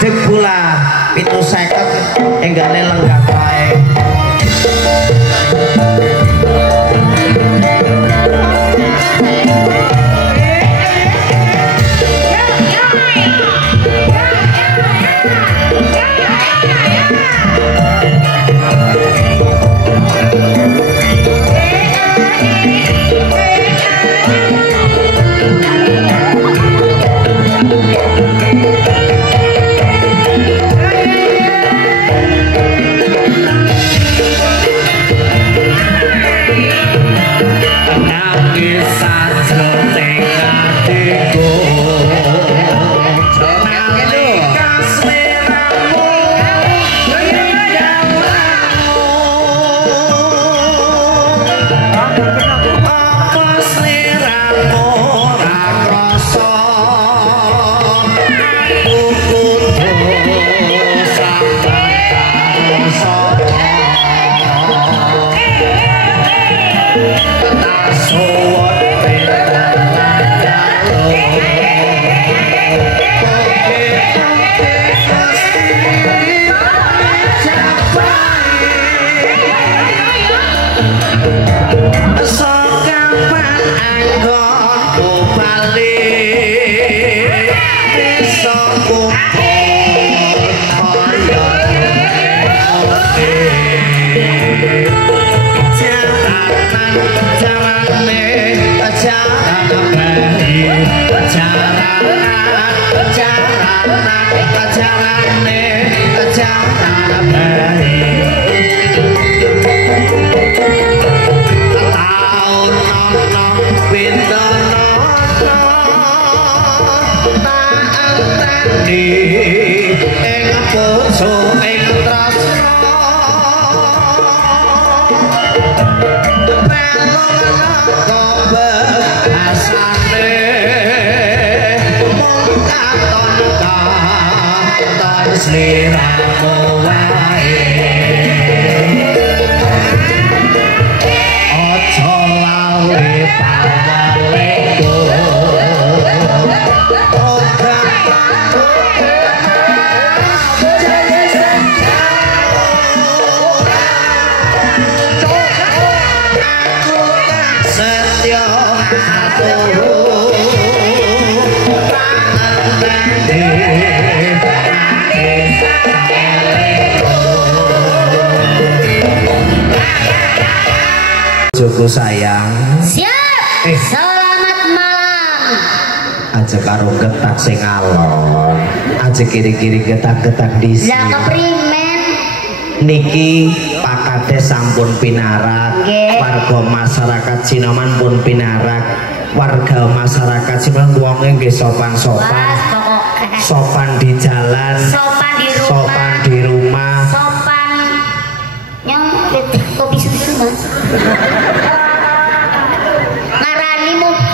ngadeg pula 750 enggane lenggah wae. Jogo sayang. Siap. Selamat malam. Aja karo getak sing alon. Aja kiri-kiri getak-getak disi. Lah keprimen. Niki pakate sampun pinarak. Warga masyarakat Sinoman pun pinarak. Warga masyarakat Sinoman wonge nggih sopan-sopan. Sopan di jalan. Sopan di rumah. Sopan di rumah. Sopan yang kopi susu mas.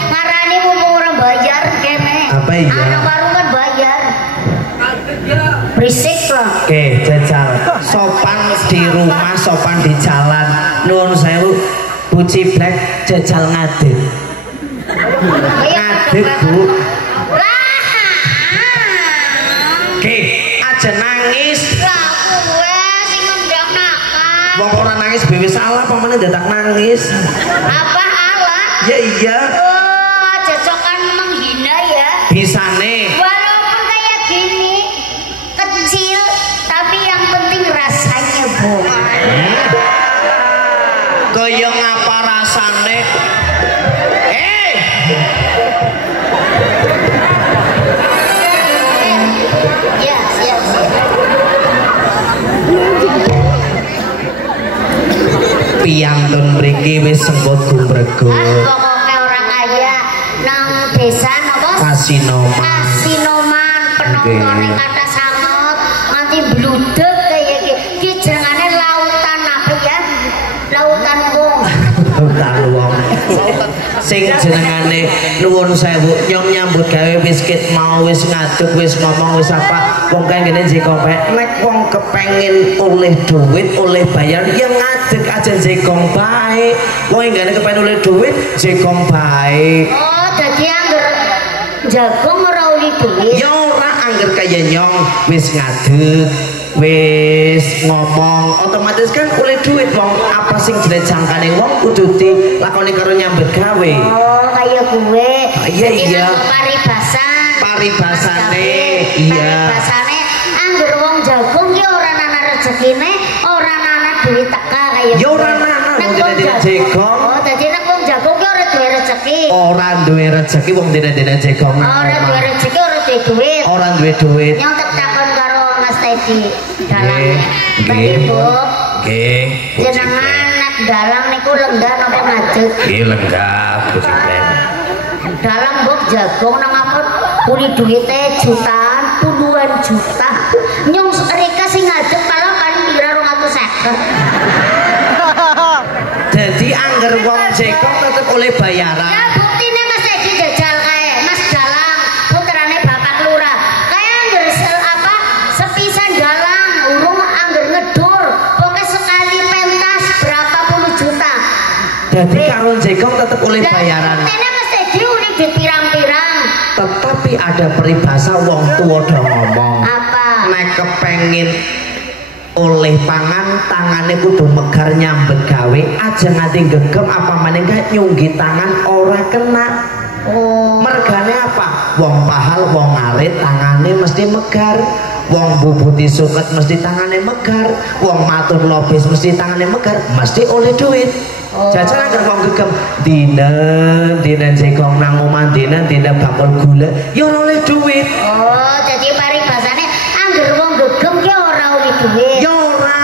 ngarani mu orang bayar kene. Apa iya? Anak warung kan bayar. Berisik lah. Oke, jajal. Sopan di rumah, sopan di jalan. Nuwun sewu, Bu Ciblek jajal ngadeg. Ngadeg, Bu. Oke, aja nangis. Lah kowe sing ngundang nakal. Wong ora nangis bewe salah apa meneh dadak nangis. Apa Allah? Ya iya. Oh, jocokan menghina ya. Bisane. Walaupun kayak gini kecil, tapi yang penting rasanya Bu. Kaya ngapa rasane? Ya, siap. Piyantun mriki wis sengkut gumrego. Pokoknya orang kaya nang desa napa? Kasinoman. Kasinoman penonton kata sangat nganti bludeg kayak iki jenengane lautan apa ya? Lautan wong. Lautan wong. Sing jenengane nuwun sewu nyong nyambut gawe wis mau wis ngadeg wis ngomong wis apa wong kae ngene jekopek nek wong kepengin oleh duit oleh bayar ya ngadeg aja jekong bae wong ngene kepengin oleh duit jekong bae. Oh dadi angger jagung ora oleh duit ya ora angger kaya nyong wis ngadeg wis ngomong otomatis kan oleh duit wong apa sing jenenge jangkane wong kudu dilakoni karo nyambet gawe. Oh kaya gue iya paribasane iya paribasane angger wong jagung ki ora ana rezekine ora ana duit teka kaya ya ora ana wong dene jegong. Oh dadi nek wong jagung ki ora duwe rezeki wong dene jegong ora duwe rezeki ora duwe duit yang tak takon karo Mas Teddy dalang nggih jenengan nek dalang niku lenggah napa ngadeg nggih lenggah dalam bok jagung nang apa kuli duite jutaan puluhan juta nyong mereka sing ngadeg kalau kan kira 250 jadi angger wong jagung tetep oleh bayaran ya buktine Mas Edi jajal kae Mas Dalang putrane Bapak Lurah kae angger apa sepisan dalang urung angger ngedur pokoke sekali pentas berapa puluh juta jadi karo jagung tetep oleh bayaran pirang-pirang tetapi ada peribahasa wong tua udah ngomong apa nek kepengin oleh pangan tangane kudu megar nyambet gawe aja nganti gegem apa maneh nyunggi tangan ora kena. Oh mergane apa wong pahal wong alit tangane mesti megar wong bubuti suket mesti tangane megar wong matur lobis mesti tangane megar mesti oleh duit. Jajan agar wong gegem dina jegong nang omah dina bakul gula ya oleh duit. Oh jadi paribasane angger wong gegem ki ora oleh duit ya ora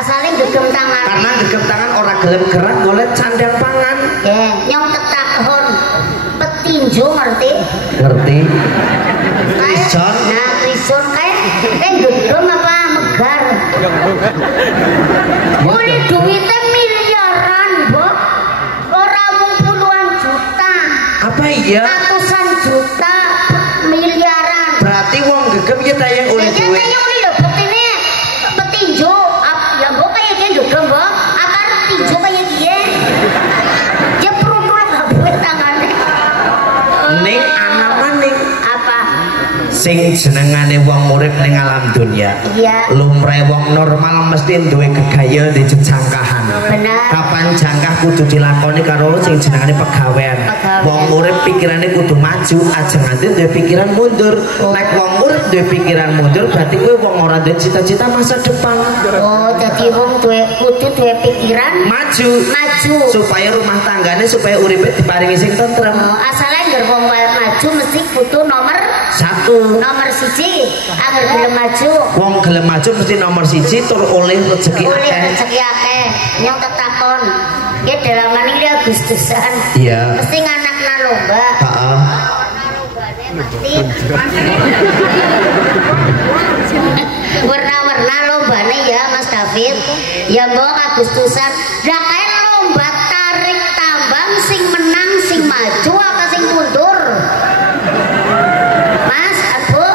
asale gegem tangan karena gegem tangan ora gelem gerak golek candang pangan. Nggih nyong takon petinju ngerti Krison nah krison kae gegem apa megar oleh duitnya miliaran Bok ora mung puluhan juta apa iya ratusan juta miliaran berarti wong gegem ya tayang oleh duit tayang oleh lho buktine petinju ya Bok kaya dia gegem Bok apa petinju kaya dia ya perumur gak duit tangane ning anak maning apa sing jenengane wong urip ning alam dunya iya lumrah wong normal mesti duwe gegaya di jangkahan benar kapan jangkah kudu dilakoni karo sing jenengane pegawean wong urip pikirane kudu maju aja nganti duwe pikiran mundur nek wong urip duwe pikiran mundur berarti kowe wong ora duwe cita-cita masa depan. Oh dadi wong kudu duwe pikiran maju supaya rumah tanggane supaya uripe diparingi sing tentrem. Asale ngger wong maju mesti kudu nomor 1 nomor 1 agar gelem maju wong gelem maju mesti nomor 1 tur oleh rezeki akeh nyong takon nggih dalaman iki Agustusan iya mesti nganakna lomba heeh mesti warna-warna lombane ya Mas David ya mbok Agustusan lah kae lomba tarik tambang sing menang sing maju apa sing mundur Mas aku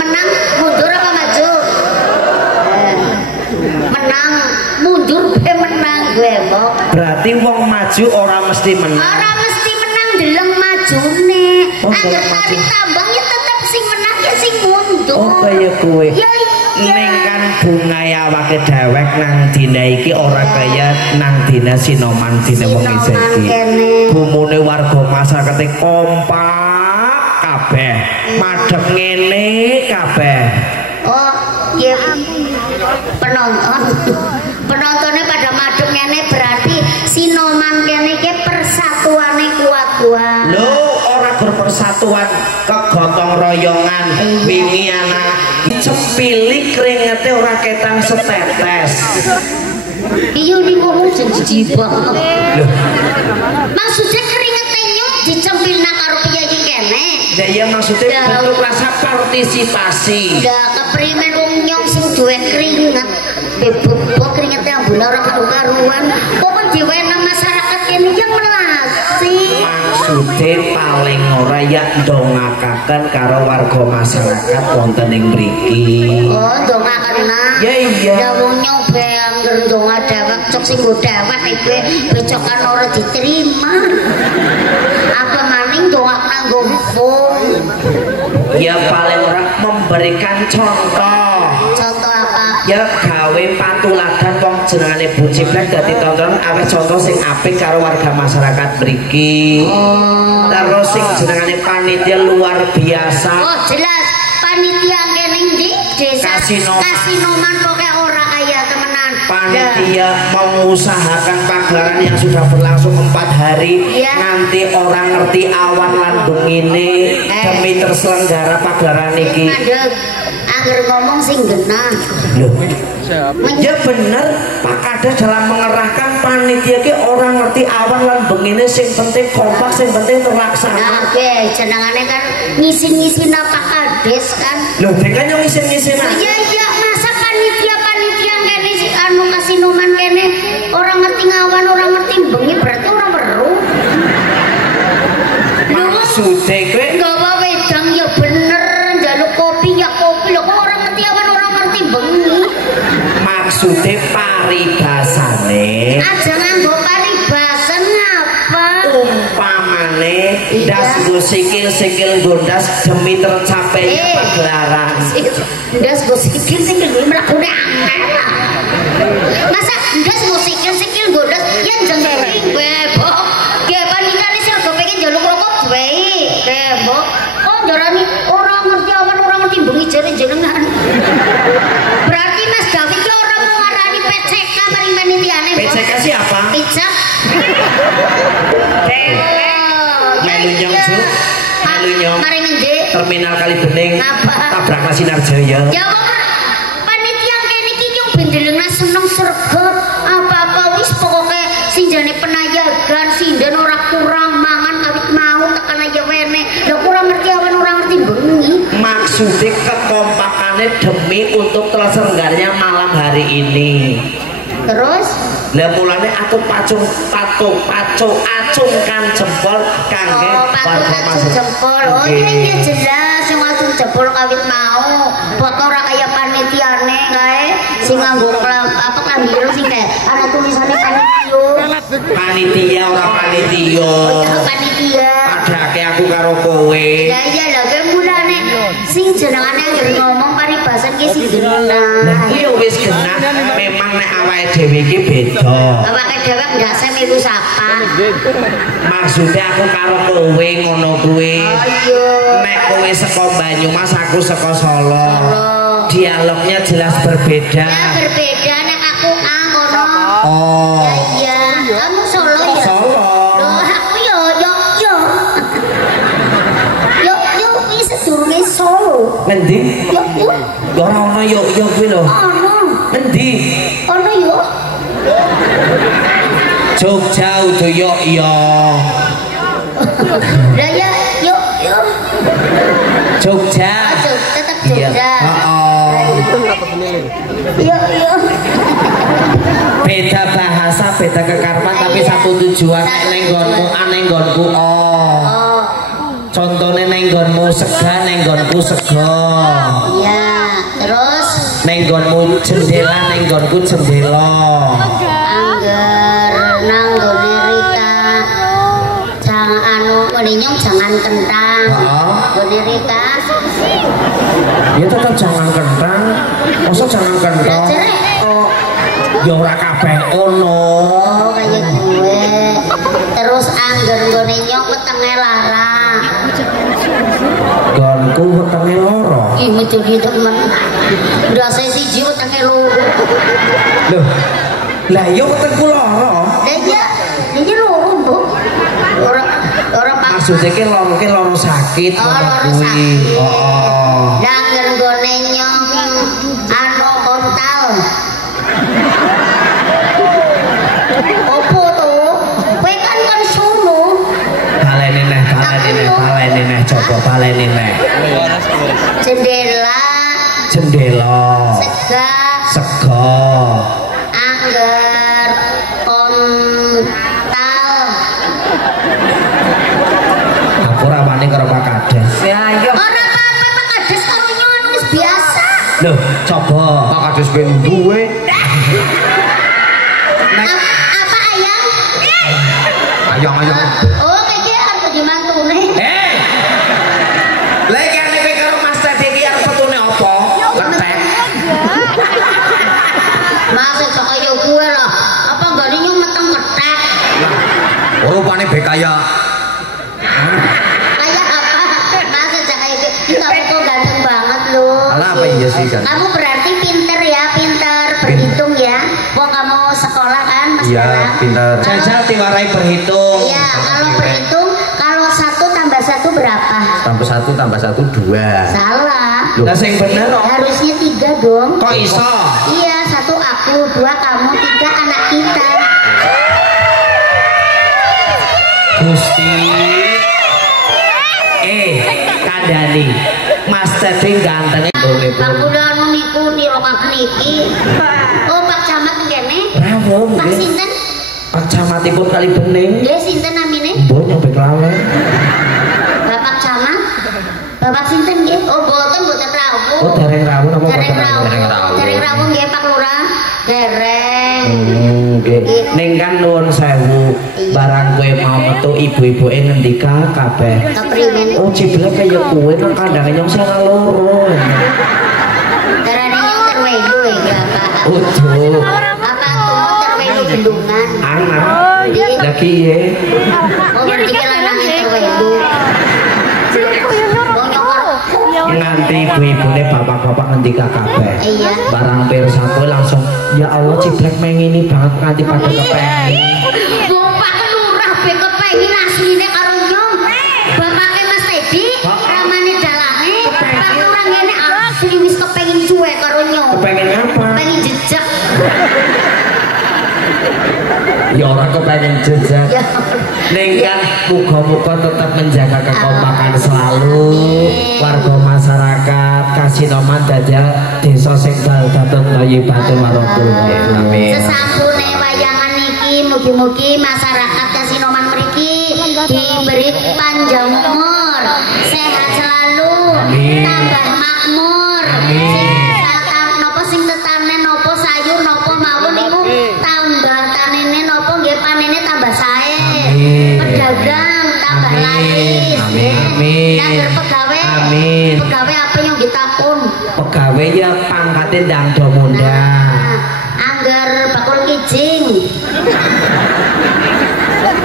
menang mundur apa maju menang mundur menang gue Bok berarti wong maju orang mesti menang deleng majune agar tarik tambang ya tetap sing menang ya sing mundur oh kaya kowe ning kan bunga awake dhewek nang dina iki ora kaya nang dina Sinoman dina wong iki bumune warga masyarakat kompak kabeh madhep ngene kabeh oh iya penontonnya pada madhep ngene berarti Sinoman kene iki persatuane kuat-kuat lho ora berpersatuan kegotong royongan wingi anak cepili kringete ora ketang setetes iya niku jiji banget maksudnya kringete nyok dicempilna karo piye kene ya iya maksudnya bentuk rasa partisipasi udah keprimen wong nyong sing duwe keringet bebek keringetnya ambune ora karu-karuan kok diwene masyarakat kene yang melasi maksudnya paling ora ya ndongakaken karo warga masyarakat wonten ing mriki oh ndongakena ya iya ya wong nyong be angger ndonga dhewek cok sing go dhewek iki becokan ora diterima apa maning ndongak nanggo ya paling ora senengane kan contoh. Contoh apa? Ya gawe patuladan wong jenengane Bu Ciplek dadi tontonan awet contoh sing apik karo warga masyarakat mriki. Terus sing jenengane panitia luar biasa. Oh jelas panitia kene ndi desa Kasinoman pokoke ora kaya temenan. Panitia mengusahakan pagelaran yang sudah berlangsung 4 hari. Nanti orang ngerti awan lan bengine demi terselenggara pagelaran iki. Agar ngomong sing genah. Ya bener Pak Kades dalam mengerahkan panitia ki orang ngerti awan lan bengine sing penting kompak sing penting terlaksana. Oke, jenengane kan ngisi-ngisi Pak Kades kan. Loh, kan yang ngisi-ngisi Iya, masa panitia kene si anu Kasinoman kene orang ngerti ngawan, orang ngerti bengi berarti orang weruh. Maksudnya kowe gawa wedang ya bener, njaluk kopi ya kopi. Lho kok orang ngerti awan, orang ngerti bengi. Maksudnya paribasane aja nganggo paribasan apa? Umpamane das sikil-sikil gondas demi tercapainya pagelaran. Das sikil-sikil mlakune angel. Masa das sikil-sikil gondas yen jengking bebok. Ge paningane sing go pengen njaluk rokok bae. Bebok. Kok jarani ora ngerti awan, ora ngerti bengi jare jenengan. Berarti Mas David ki ora mau ngarani PCK mari panitiane. PCK siapa? Picak. Melunyong mari ngendi? Terminal Kalibening. Tabrak Sinarjaya. Ya kok panitia kene iki yo bendelengna seneng sregep. Apa-apa wis pokoke sinjane penayagan, sinden ora kurang mangan awit mau tekan aja wene. Lho kurang ngerti awan, ora ngerti bengi. Maksudnya kekompakannya demi untuk terselenggaranya malam hari ini. Terus lah mulane aku acungkan jempol kangge warga masyarakat. Jempol. Oh iya jelas sing acung jempol kawit mau. Foto ora kaya panitiane kae sing nganggo apa klambi sing kae ana tulisane panitia ora panitia. Panitia. Padake aku karo kowe. Ya iya lho kowe mulane sing jenengane anggere ngomong paribasan ki sing genah. Lah iki wis genah memang nek awake dhewe iki beda. Awake dhewe ndase milu sapa. Maksudnya aku karo kowe ngono kuwi. Oh iya. Nek kowe saka Banyumas aku saka Solo. Dialognya jelas berbeda. Ya berbeda nek aku ngono. Oh. Ya iya. Kamu Solo ya? Solo. Loh aku yo. Yo wis sedurunge Solo. Ngendi? Yo. Ora ono yo kuwi lho. Ono. Ngendi? Ono yo. Jogja udah yo. Lah ya yo. Jogja. Tetap Jogja. Yo. Beda bahasa, beda kekarman tapi satu tujuan. Neng nggonku oh. Contohnya neng nggonmu sega, neng nggonku sega. Iya, terus neng nggonmu jendela, neng nggonku jendela. Angger nang gone Rika. Jangan anu ngelinyong jangan kentang. Gone Rika. Ya tetap jangan kentang. Masa jangan kentang? Ya ora kabeh ono. Oh kaya gue. Terus angger gone nyong wetenge lara. Gonku wetenge loro. Ih mesti temen. Ndase siji wetenge loro. Loh. Lah yo wetengku loro. Lah iya loro, Bu. Ora maksudnya ki loro sakit. Oh, loro sakit. Oh. Lah angger gone nyong anu ontal. Opo to? Kowe kan sono. Baleni neh, coba baleni neh. Jendela. Sega. Angger ontal. Aku ora wani karo Pak Kades. Ya ayo. Ora apa-apa Pak Kades karo nyon wis biasa. Loh, coba Pak Kades ben duwe. Apa ayam? Ayam. Oh, kayaknya harus dimantune. Lagi ane kowe karo Mas Tadi iki arep petune apa? iya sih kan. Kamu berarti pinter ya, pinter berhitung ya. Wong kamu sekolah kan, Mas Iya, Dalang? pinter. Jajal diwarai berhitung. Iya, kalau berhitung, kalau 1 tambah 1 berapa? Tambah 1 tambah 1 2. Salah. Lah sing bener kok. Harusnya 3 dong. Kok iso? Iya, 1 aku, 2 kamu, 3 anak kita. Gusti. Kandhani. Mas Teding ganteng. Pak kula anu niku nirokaken iki. Oh, Pak Camat kene. Rawuh. Pak sinten? Pak Camatipun kali bening. Nggih, sinten namine? Mbok nyampe klawen. Bapak Camat. Bapak sinten nggih? Oh, mboten rawuh. Oh, dereng rawuh napa Dereng rawuh. Dereng rawuh nggih Pak Lurah. Dereng. Nggih. Ning kan nuwun sewu. Barang kowe mau metu ibu-ibuke ngendika kabeh. Keprimen. Oh, ciblek kaya kowe nang kandange nyong salah loro. Darane yang terwelu ya, Pak. Ojo. Apa tuh terwelu bendungan? Anak. Nggih. Lagi ye. Oh, berarti lanang terwelu. Wong nyokor. Nganti ibu-ibune bapak-bapak ngendika kabeh. Iya. Barang pirsa kowe langsung ya Allah ciblek mengini banget nganti pada kepengin. Bapak Lurah be kepengin asline karo nyong. Bapake Mas Teddy, ramane dalange, Pak Lurah ngene asli wis kepengin cuek karo nyong. Kepengin apa? Kepengin jejak. Ya orang kepengen jejak. Ya. Ning kan muga-muga tetap menjaga kekompakan selalu warga masyarakat kasinoman dajal desa sing baldatun thayyibatun warahmatullahi amin. Sesampune wayangan iki mugi-mugi masyarakat kasinoman mriki diberi panjang umur, sehat selalu, Amin. tambah makmur. Amin. Napa sing tetanen napa sayur napa mawon niku tambah tanene napa nggih panene tambah sae. Amin. Pedagang tambah Amin. laris. Amin. Amin. Nangger pegawe. Amin. Pegawe apa yang ditakun? Pegawe ya pangkate ndang do munda. Angger bakul kijing.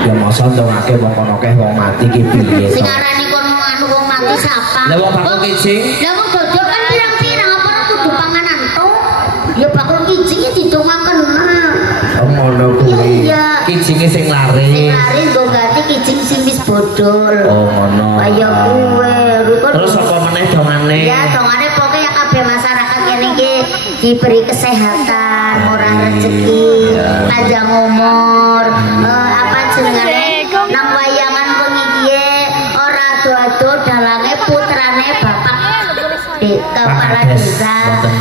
Ya masa ndongake wong kono keh wong mati ki piye. Sing arani kono anu wong mati sapa? Lah wong bakul kijing? Lah wong dodol kan pirang-pirang apa ora kudu panganan to? Ya bakul kijing iki didongaken. Oh ngono kuwi. Iya. Kijinge sing Sing laris. lari nggo ganti kijing sing wis bodol. Oh ngono. Kaya kuwe. Terus apa meneh dongane? Ya dongane pokoke ya kabeh masyarakat kene iki diberi kesehatan, murah rezeki, panjang umur, apa jenengane nang wayangan wengi kiye ora ado-ado dalange putrane Bapak Kepala Desa,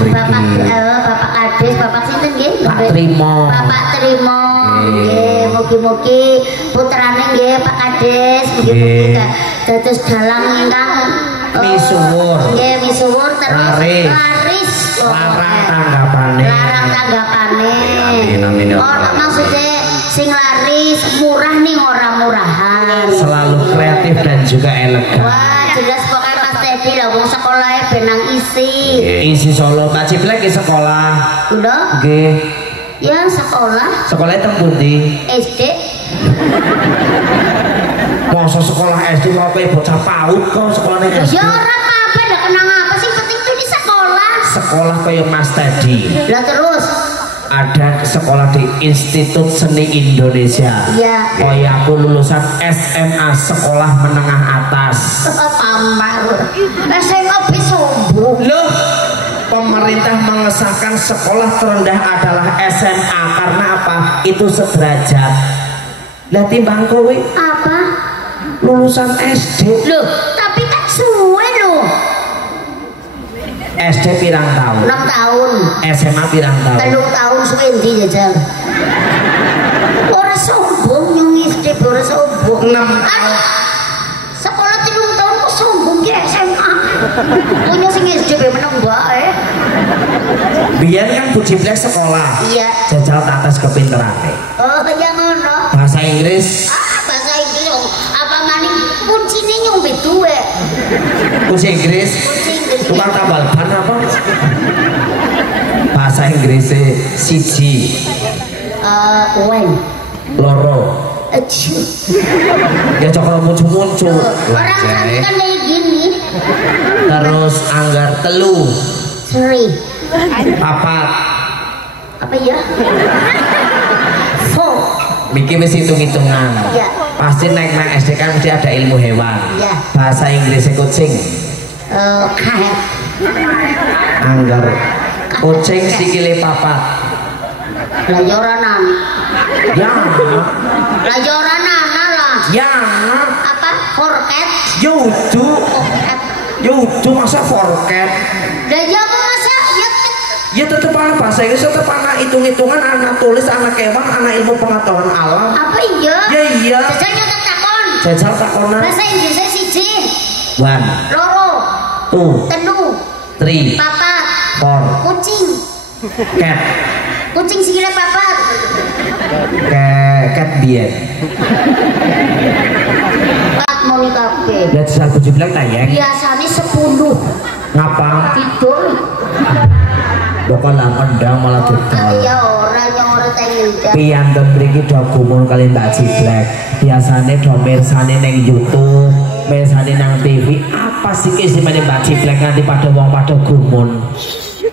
Bapak Kades, Bapak sinten nggih? Pak Trimo. Bapak Trimo. Nggih, mugi-mugi putrane nggih Pak Kades, mugi-mugi dados dalang ingkang misuwur. Nggih, misuwur terus laris. Larang tanggapane. Larang tanggapane. Amin, amin, ya Allah. Maksudnya sing laris murah nih orang murahan. Selalu kreatif dan juga elegan. Wah, jelas pokoknya Mas Teddy lah wong sekolahnya benang isi. Isi Solo Pak Ciblek ki sekolah. Udah? Nggih. Ya sekolah Sekolahnya teng pundi? SD. Masa sekolah SD kok kayak bocah PAUD kok sekolahnya SD. Ya ora apa-apa, ndak kenang apa sih penting tuh di sekolah. Sekolah kayak Mas Teddy. Lah terus Ada sekolah di Institut Seni Indonesia. Iya. Kayak aku lulusan SMA Sekolah Menengah Atas. pamar. SMA sombong. Loh, pemerintah mengesahkan sekolah terendah adalah SMA karena apa? Itu sederajat. Lah timbang kowe Apa? lulusan SD. Loh, tapi kan suwe loh. SD pirang tahun? 6 tahun. SMA pirang tahun? 3 tahun suwe ndi jajal. Ora sombong nyong SD ora sombong. 6 tahun. Sekolah 3 tahun kok sombong ki SMA. Punya sing SD be meneng bae. Biar kan Bu Ciblek sekolah. Iya. Jajal tatas kepinterane. Oh, kaya ngono. Bahasa Inggris. Bahasa Inggris apa maning kuncine nyombe duwe. Bahasa Inggris. Tukang tambal ban apa? Bahasa Inggris siji. When. Loro. Ya cokro muncul-muncul. Orang cantik kan kayak gini. Terus anggar telu. Three. Papat. Apa ya? Four. Bikin wis hitung-hitungan. Iya. Pasti naik SD kan mesti ada ilmu hewan. Iya. Bahasa Inggrisnya kucing. Cat. Angger. Kucing sikile papat. Lah ya ora nana. Ya. Lah ya ora nana lah. Ya. Apa? Four cat. Yuju. Oh, cat. Yuju masa forket. Lah ya apa masa ya Ya tetep anak bahasa Inggris, tetep anak hitung-hitungan, anak tulis, anak kewan, anak ilmu pengetahuan alam. apa iya? Ya iya. Jajal nyotet takon. Jajal takonan. Bahasa Inggrisnya siji. One, Loro. two, Telu. three, Papat. four, Kucing. cat. Kucing sikile papat. Cat biar. Pat moni kabeh. Dan satu jiblek tayang. Biasane 10. Ngapa? Tidur. Dokon lah mendang malah dodol. Ya ora yang ora tengil. Piantun mriki do gumun kali Mbak Jiblek. Biasane do mirsani ning YouTube, mirsani nang TV. Apa sih keistimewaan Mbak Jiblek nganti pada wong pada gumun?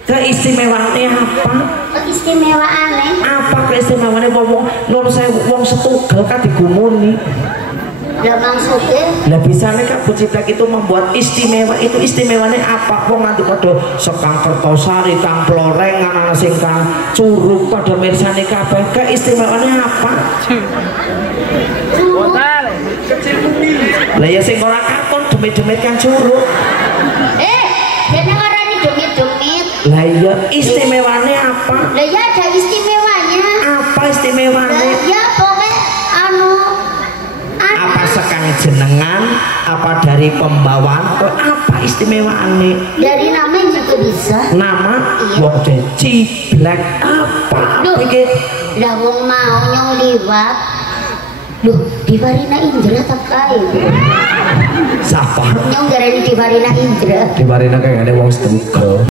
Keistimewaannya apa? Keistimewaane. Apa keistimewaannya wong nur saya wong setunggal kan digumuni? Lah maksudnya Lah bisa nih Kak Bu Jiblek itu membuat istimewa, itu istimewanya apa? Wong nganti pada sekang Kertosari, kang Ploreng, anak sing kang Curug pada mirsani kabeh. Keistimewaannya apa? Lah ya sing ora katon demit-demit kan Curug. dene ngarani demit-demit. Lah ya istimewanya apa? Lah ya ada istimewanya. Apa Lah istimewanya? ya pokoke anu Apa sekang jenengan? Apa dari pembawaan? Atau apa istimewaannya? dari namanya juga bisa. Nama wong Jiblek apa? Duh. Iki Lah wong mau nyong liwat. Loh, Divarina Indra tak kae. sapa? Nyong garani Divarina Indra. Di marina kayak ada wong setunggal.